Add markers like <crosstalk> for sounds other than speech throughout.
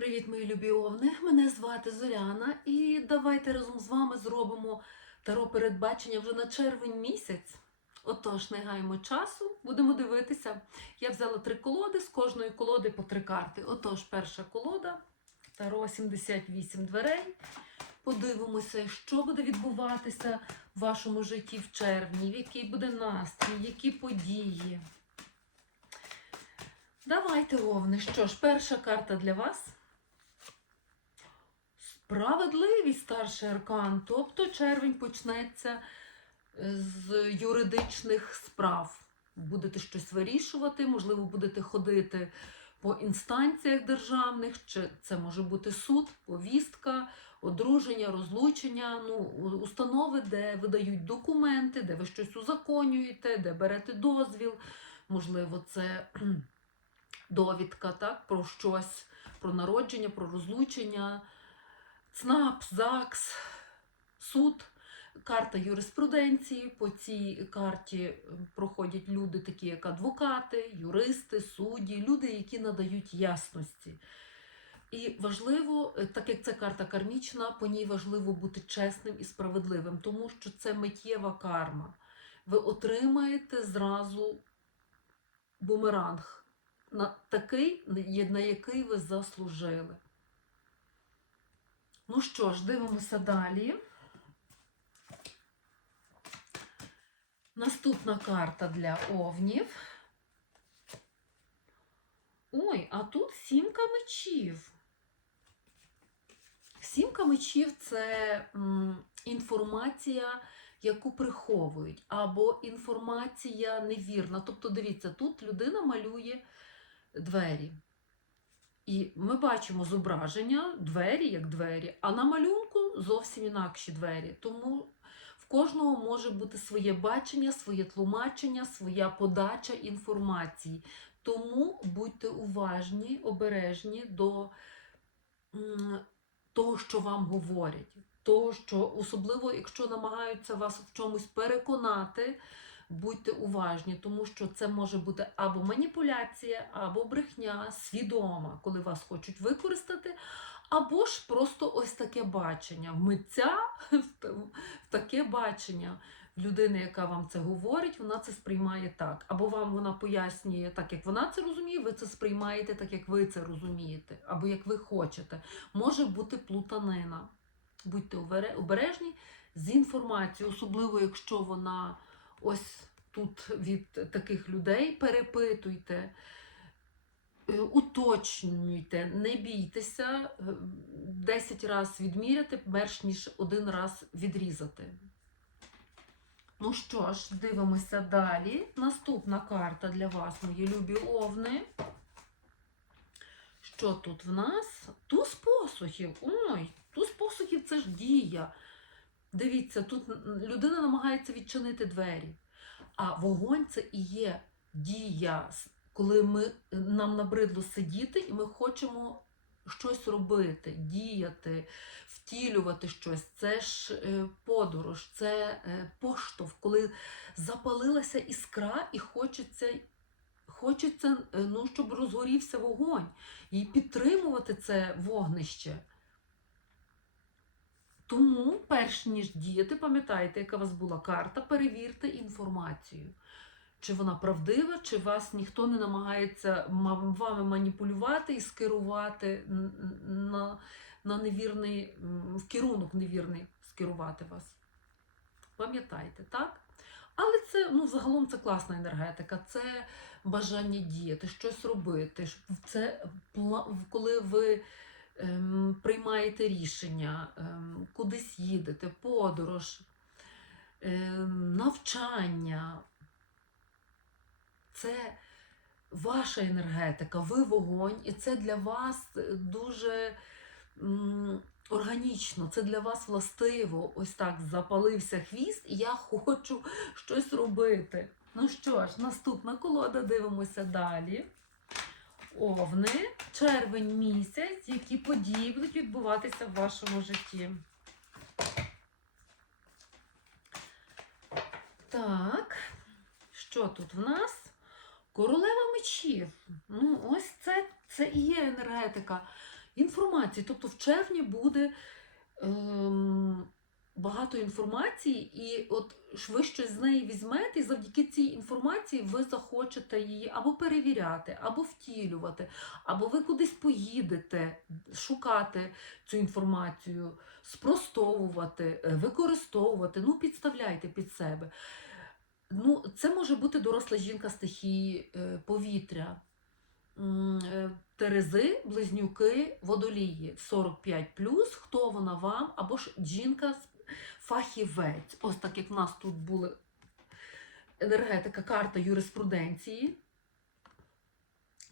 Привіт, мої любі овни! Мене звати Зоряна, і давайте разом з вами зробимо таро передбачення вже на червень місяць. Отож, не гаємо часу, будемо дивитися. Я взяла три колоди, з кожної колоди по три карти. Отож, перша колода, таро 78 дверей. Подивимося, що буде відбуватися в вашому житті в червні, в який буде настрій, які події. Давайте, Овни. Що ж, перша карта для вас. Справедливість старший аркан. Тобто червень почнеться з юридичних справ. Будете щось вирішувати, можливо, будете ходити по інстанціях державних, чи це може бути суд, повістка, одруження, розлучення, ну, установи, де видають документи, де ви щось узаконюєте, де берете дозвіл. Можливо, це довідка так, про щось, про народження, про розлучення, ЦНАП, ЗАГС, суд, карта юриспруденції. По цій карті е, проходять люди, такі як адвокати, юристи, судді, люди, які надають ясності. І важливо, е, так як це карта кармічна, по ній важливо бути чесним і справедливим, тому що це миттєва карма. Ви отримаєте зразу бумеранг на такий, на який ви заслужили. Ну що ж, дивимося далі. Наступна карта для овнів. Ой, а тут сімка мечів. Сімка мечів це інформація, яку приховують, або інформація невірна. Тобто, дивіться, тут людина малює двері. І ми бачимо зображення двері як двері, а на малюнку зовсім інакші двері. Тому в кожного може бути своє бачення, своє тлумачення, своя подача інформації. Тому будьте уважні, обережні до того, що вам говорять. Того, що особливо, якщо намагаються вас в чомусь переконати, будьте уважні, тому що це може бути або маніпуляція, або брехня свідома, коли вас хочуть використати, або ж просто ось таке бачення. <laughs> В митця в таке бачення людини, яка вам це говорить, вона це сприймає так. Або вам вона пояснює так, як вона це розуміє, ви це сприймаєте так, як ви це розумієте, або як ви хочете. Може бути плутанина. Будьте обережні з інформацією, особливо якщо вона ось тут від таких людей, перепитуйте, е, уточнюйте, не бійтеся, 10 разів відміряти, перш ніж один раз відрізати. Ну що ж, дивимося далі. Наступна карта для вас, мої любі овни. Що тут в нас? Туз посухів. Ой, туз посухів це ж дія. Дивіться, тут людина намагається відчинити двері. А вогонь це і є дія, коли ми, нам набридло сидіти, і ми хочемо щось робити, діяти, втілювати щось. Це ж е, подорож, це е, поштовх, коли запалилася іскра і хочеться. Хочеться, е, ну, щоб розгорівся вогонь і підтримувати це вогнище. Тому, перш ніж діяти, пам'ятайте, яка у вас була карта, перевірте інформацію. Чи вона правдива, чи вас ніхто не намагається вами маніпулювати і скерувати на на невірний, в керунок невірний скерувати вас. Пам'ятайте, так? Але це, ну, загалом це класна енергетика, це бажання діяти, щось робити. Це коли ви приймаєте рішення, ем, кудись їдете, подорож, ем, навчання. Це ваша енергетика, ви вогонь, і це для вас дуже м, органічно, це для вас властиво. Ось так запалився хвіст, і я хочу щось робити. Ну що ж, наступна колода, дивимося далі. Овни, червень місяць, які події будуть відбуватися в вашому житті. Так, що тут в нас? Королева мечів. Ну, ось це, це і є енергетика. інформації. Тобто в червні буде ем, багато інформації, і от ви щось з неї візьмете, і завдяки цій інформації ви захочете її або перевіряти, або втілювати, або ви кудись поїдете шукати цю інформацію, спростовувати, е, використовувати, ну підставляйте під себе. Ну, це може бути доросла жінка стихії е, повітря. Е, Терези, близнюки, водолії 45 хто вона вам, або ж жінка фахівець. Ось так як в нас тут були енергетика, карта юриспруденції,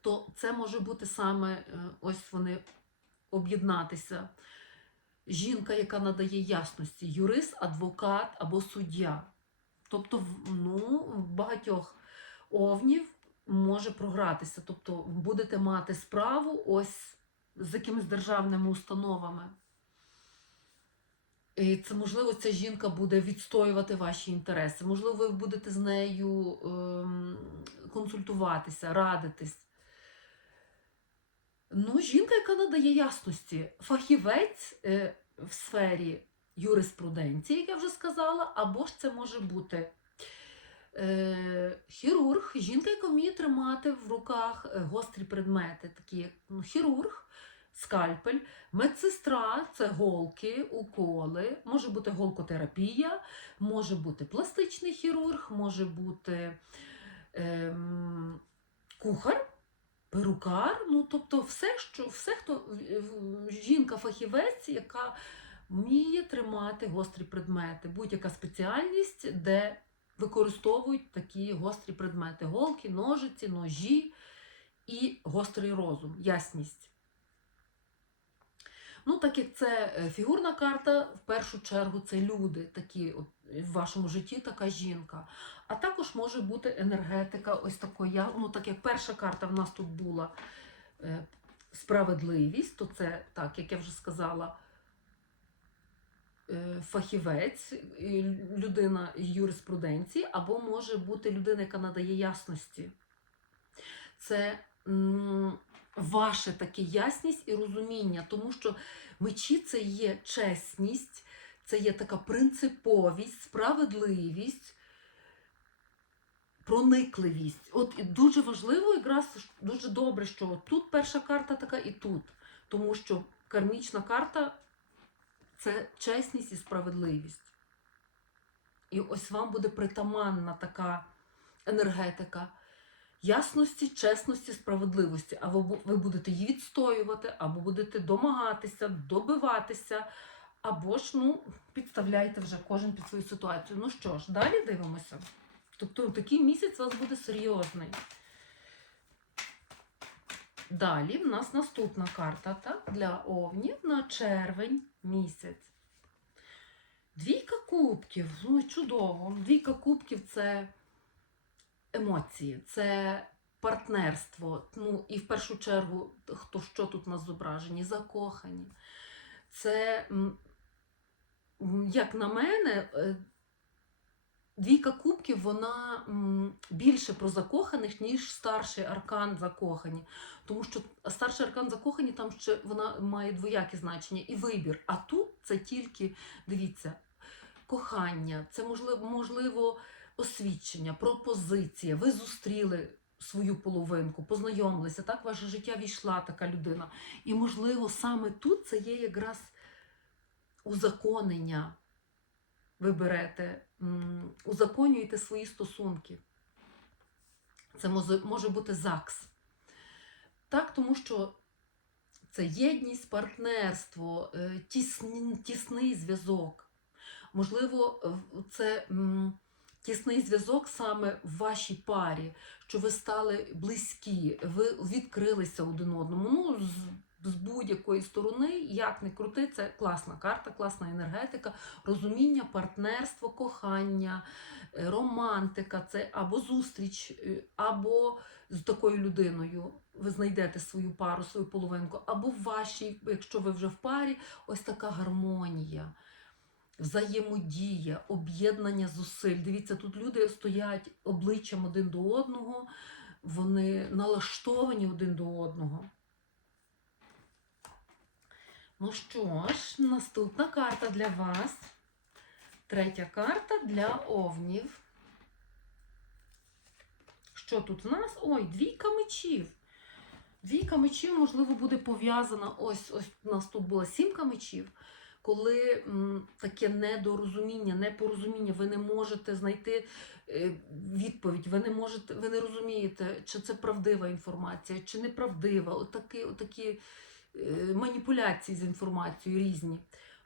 то це може бути саме е, ось вони об'єднатися. Жінка, яка надає ясності, юрист, адвокат або суддя. Тобто, ну, багатьох овнів може програтися. Тобто будете мати справу ось з якимись державними установами. І це, можливо, ця жінка буде відстоювати ваші інтереси. Можливо, ви будете з нею ем, консультуватися, радитись. Ну, жінка, яка надає ясності, фахівець е, в сфері юриспруденції, як я вже сказала, або ж це може бути е, хірург, жінка, яка вміє тримати в руках е, гострі предмети, такі як ну, хірург, скальпель, медсестра це голки, уколи, може бути голкотерапія, може бути пластичний хірург, може бути ем, кухар. Перукар, ну тобто все, що все, хто жінка-фахівець, яка вміє тримати гострі предмети, будь-яка спеціальність, де використовують такі гострі предмети: голки, ножиці, ножі і гострий розум, ясність. Ну, так як це е, фігурна карта, в першу чергу це люди, такі от, в вашому житті така жінка. А також може бути енергетика, ось такої, ну так як перша карта в нас тут була е, справедливість, то це, так, як я вже сказала, е, фахівець, людина юриспруденції, або може бути людина, яка надає ясності. Це ваше таке ясність і розуміння, тому що мечі це є чесність, це є така принциповість, справедливість проникливість. От і дуже важливо, якраз дуже добре, що тут перша карта така і тут. Тому що кармічна карта це чесність і справедливість. І ось вам буде притаманна така енергетика ясності, чесності, справедливості. А ви, будете її відстоювати, або будете домагатися, добиватися, або ж ну, підставляйте вже кожен під свою ситуацію. Ну що ж, далі дивимося. Тобто такий місяць у вас буде серйозний. Далі в нас наступна карта так, для овнів на червень місяць. Двійка кубків. Ну, чудово. Двійка кубків це емоції, це партнерство. Ну, і в першу чергу, хто що тут нас зображені? Закохані. Це, як на мене, е, Двійка кубків вона більше про закоханих, ніж старший аркан закохані. Тому що старший аркан закохані там ще вона має двояке значення і вибір. А тут це тільки, дивіться, кохання, це можливо, можливо освідчення, пропозиція. Ви зустріли свою половинку, познайомилися, так в ваше життя війшла така людина. І, можливо, саме тут це є якраз узаконення ви берете, узаконюєте свої стосунки. Це може, бути ЗАГС. Так, тому що це єдність, партнерство, е, тісні, тісний зв'язок. Можливо, це тісний зв'язок саме в вашій парі, що ви стали близькі, ви відкрилися один одному. Ну, з, з будь-якої сторони, як не крути, це класна карта, класна енергетика, розуміння, партнерство, кохання, е, романтика, це або зустріч, е, або з такою людиною ви знайдете свою пару, свою половинку, або в вашій, якщо ви вже в парі, ось така гармонія. Взаємодія, об'єднання зусиль. Дивіться, тут люди стоять обличчям один до одного, вони налаштовані один до одного. Ну що ж, наступна карта для вас. Третя карта для овнів. Що тут в нас? Ой, двійка мечів. Двійка мечів, можливо, буде пов'язана. Ось ось у нас тут була сімка мечів. Коли таке недорозуміння, непорозуміння, ви не можете знайти е, відповідь, ви не можете, ви не розумієте, чи це правдива інформація, чи неправдива, отакі, отакі е, маніпуляції з інформацією різні.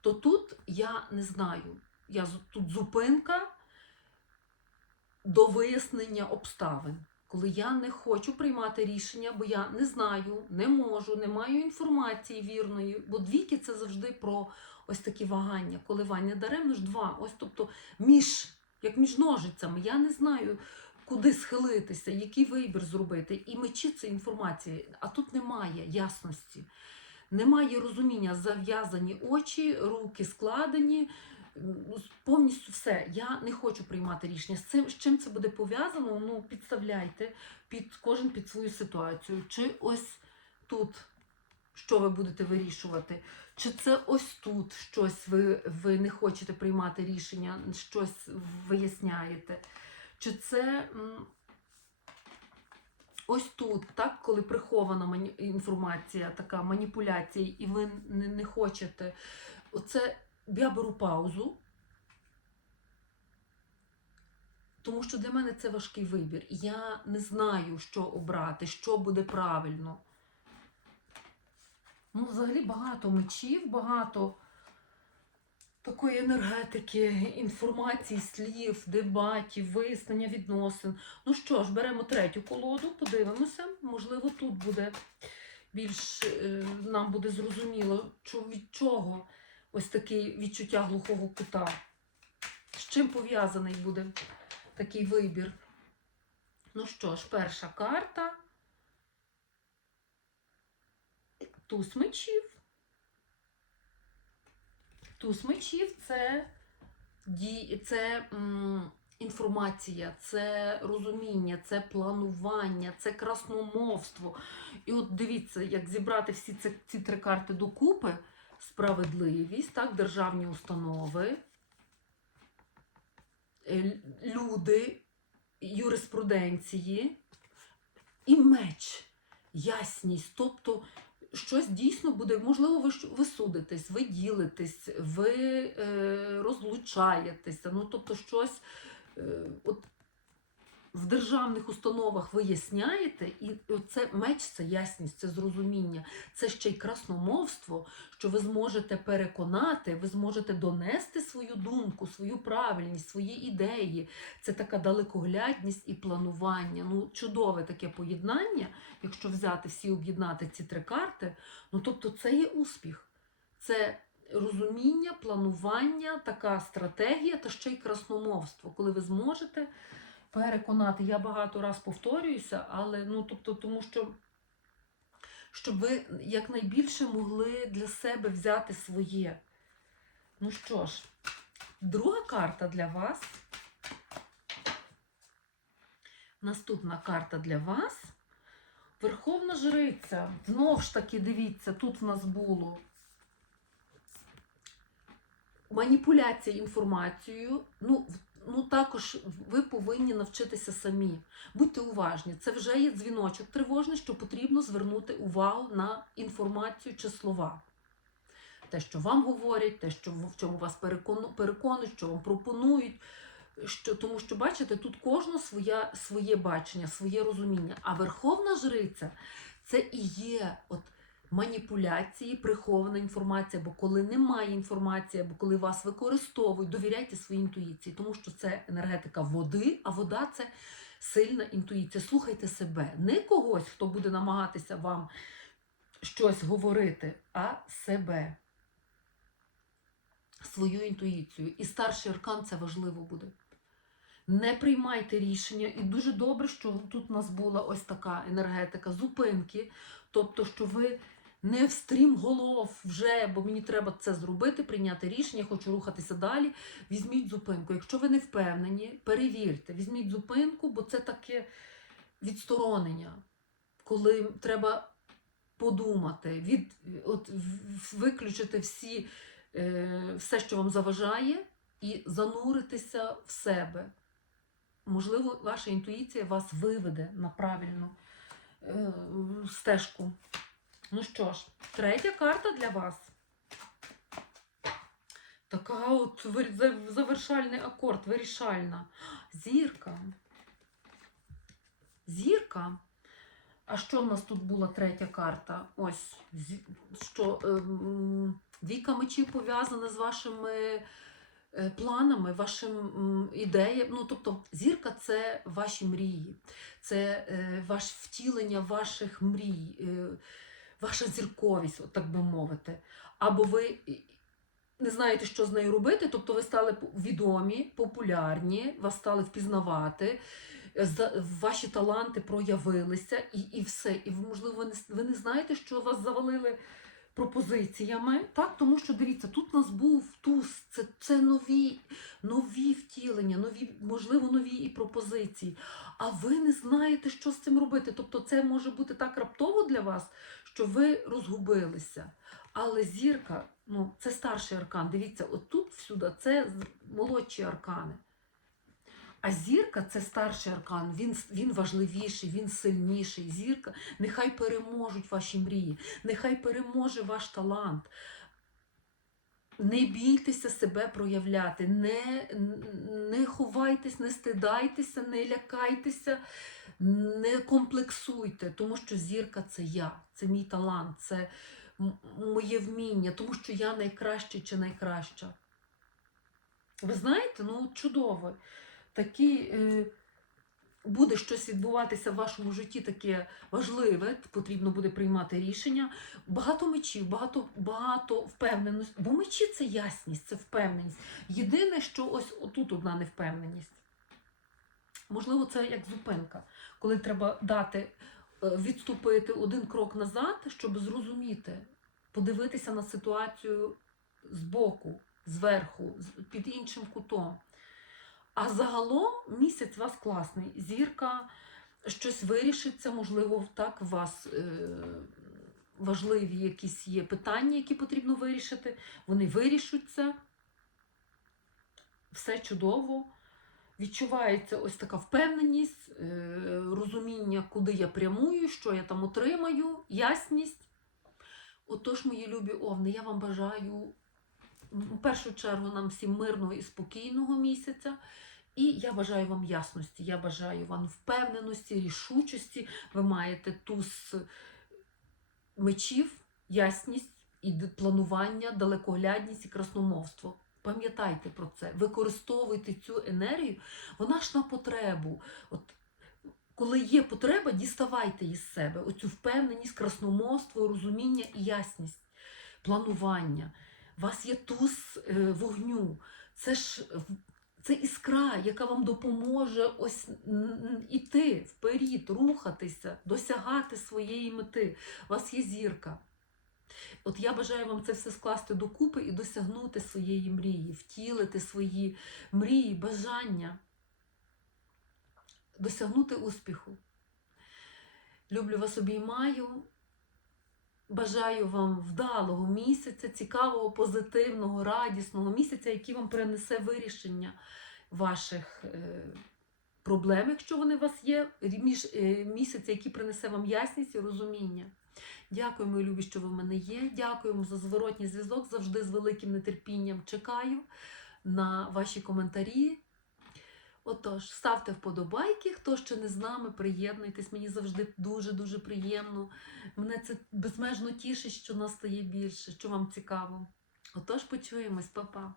То тут я не знаю. Я тут зупинка до вияснення обставин. Коли я не хочу приймати рішення, бо я не знаю, не можу, не маю інформації вірної. Бо двійки це завжди про ось такі вагання, коливання даремно ж два. Ось тобто між, як між ножицями. Я не знаю, куди схилитися, який вибір зробити. І мечі це інформація, а тут немає ясності. Немає розуміння, зав'язані очі, руки складені, повністю все. Я не хочу приймати рішення. З цим з чим це буде пов'язано? Ну підставляйте під кожен під свою ситуацію. Чи ось тут що ви будете вирішувати? Чи це ось тут щось ви, ви не хочете приймати рішення, щось виясняєте? Чи це ось тут, так, коли прихована інформація, така маніпуляція, і ви не, не хочете. Оце я беру паузу, тому що для мене це важкий вибір. Я не знаю, що обрати, що буде правильно. Ну, взагалі багато мечів, багато такої енергетики, інформації, слів, дебатів, вияснення відносин. Ну що ж, беремо третю колоду, подивимося. Можливо, тут буде більш е, нам буде зрозуміло, від чого ось таке відчуття глухого кута. З чим пов'язаний буде такий вибір? Ну що ж, перша карта. Туз мечів. Туз мечів це, це інформація, це розуміння, це планування, це красномовство. І от дивіться, як зібрати всі ці, ці три карти докупи: справедливість, так, державні установи, е, люди, юриспруденції і меч, ясність. Тобто щось дійсно буде, можливо, ви, ви судитесь, ви ділитесь, ви е, розлучаєтеся. Ну, тобто, щось е, от, в державних установах виясняєте, і це меч це ясність, це зрозуміння, це ще й красномовство, що ви зможете переконати, ви зможете донести свою думку, свою правильність, свої ідеї. Це така далекоглядність і планування. Ну, чудове таке поєднання, якщо взяти всі об'єднати ці три карти. Ну, тобто, це є успіх. Це розуміння, планування, така стратегія та ще й красномовство, коли ви зможете переконати. Я багато раз повторююся, але ну, тобто, тому що. Щоб ви якнайбільше могли для себе взяти своє. Ну що ж, друга карта для вас. Наступна карта для вас. Верховна жриця. Знов ж таки, дивіться, тут в нас було маніпуляція інформацією. Ну, ну також ви повинні навчитися самі. Будьте уважні. Це вже є дзвіночок тривожний, що потрібно звернути увагу на інформацію чи слова. Те, що вам говорять, те, що в чому вас переконують, що вам пропонують. Що, тому що, бачите, тут кожна своя, своє бачення, своє розуміння. А верховна жриця це і є от маніпуляції, прихована інформація, бо коли немає інформації, або коли вас використовують, довіряйте своїй інтуїції, тому що це енергетика води, а вода це сильна інтуїція. Слухайте себе, не когось, хто буде намагатися вам щось говорити, а себе. Свою інтуїцію. І старший аркан це важливо буде. Не приймайте рішення, і дуже добре, що тут у нас була ось така енергетика зупинки, тобто, що ви не в стрім голов вже, бо мені треба це зробити, прийняти рішення, хочу рухатися далі. Візьміть зупинку. Якщо ви не впевнені, перевірте, візьміть зупинку, бо це таке відсторонення, коли треба подумати, від, от, виключити всі, е, все, що вам заважає, і зануритися в себе. Можливо, ваша інтуїція вас виведе на правильну е, стежку. Ну що ж, третя карта для вас. Така от завершальний акорд, вирішальна. Зірка. Зірка. А що в нас тут була третя карта? Ось, що ем, двійка мечів пов'язана з вашими е, планами, вашим м, ідеями. Ну, тобто, зірка це ваші мрії, це е, ваш втілення ваших мрій, е, ваша зірковість, от так би мовити. Або ви не знаєте, що з нею робити, тобто ви стали відомі, популярні, вас стали впізнавати. Ваші таланти проявилися, і, і все. І можливо, ви не, ви не знаєте, що вас завалили пропозиціями. Так, тому що дивіться, тут у нас був туз, це, це нові, нові втілення, нові, можливо, нові і пропозиції. А ви не знаєте, що з цим робити. Тобто, це може бути так раптово для вас, що ви розгубилися. Але зірка, ну, це старший аркан. Дивіться, отут всюди це молодші аркани. А зірка це старший аркан, він, він важливіший, він сильніший. Зірка, нехай переможуть ваші мрії, нехай переможе ваш талант. Не бійтеся себе проявляти, не, не ховайтесь, не стидайтеся, не лякайтеся, не комплексуйте, тому що зірка це я, це мій талант, це моє вміння, тому що я найкращий чи найкраща. Ви знаєте, ну чудово. Такі, е, буде щось відбуватися в вашому житті таке важливе, потрібно буде приймати рішення. Багато мечів, багато, багато впевненості. Бо мечі це ясність, це впевненість. Єдине, що ось отут одна невпевненість. Можливо, це як зупинка, коли треба дати, е, відступити один крок назад, щоб зрозуміти, подивитися на ситуацію збоку, зверху, під іншим кутом. А загалом місяць у вас класний. Зірка, щось вирішиться, можливо, так у вас е, важливі якісь є питання, які потрібно вирішити. Вони вирішуться. Все чудово. Відчувається ось така впевненість, е, розуміння, куди я прямую, що я там отримаю, ясність. Отож, мої любі овни, я вам бажаю в першу чергу нам всім мирного і спокійного місяця. І я бажаю вам ясності, я бажаю вам впевненості, рішучості. Ви маєте туз мечів, ясність і планування, далекоглядність і красномовство. Пам'ятайте про це, використовуйте цю енергію, вона ж на потребу. От, коли є потреба, діставайте із себе оцю впевненість, красномовство, розуміння і ясність, планування. У вас є туз е, вогню. Це ж це іскра, яка вам допоможе ось іти вперед, рухатися, досягати своєї мети. У вас є зірка. От я бажаю вам це все скласти докупи і досягнути своєї мрії, втілити свої мрії, бажання, досягнути успіху. Люблю вас обіймаю. Бажаю вам вдалого місяця, цікавого, позитивного, радісного місяця, який вам принесе вирішення ваших е, проблем, якщо вони у вас є, е, місяця, який принесе вам ясність і розуміння. Дякую, мої любі, що ви в мене є. Дякуємо за зворотній зв'язок. Завжди з великим нетерпінням чекаю на ваші коментарі. Отож, ставте вподобайки, хто ще не з нами, приєднуйтесь. Мені завжди дуже-дуже приємно. Мене це безмежно тішить, що нас стає більше, що вам цікаво. Отож, почуємось, Па-па.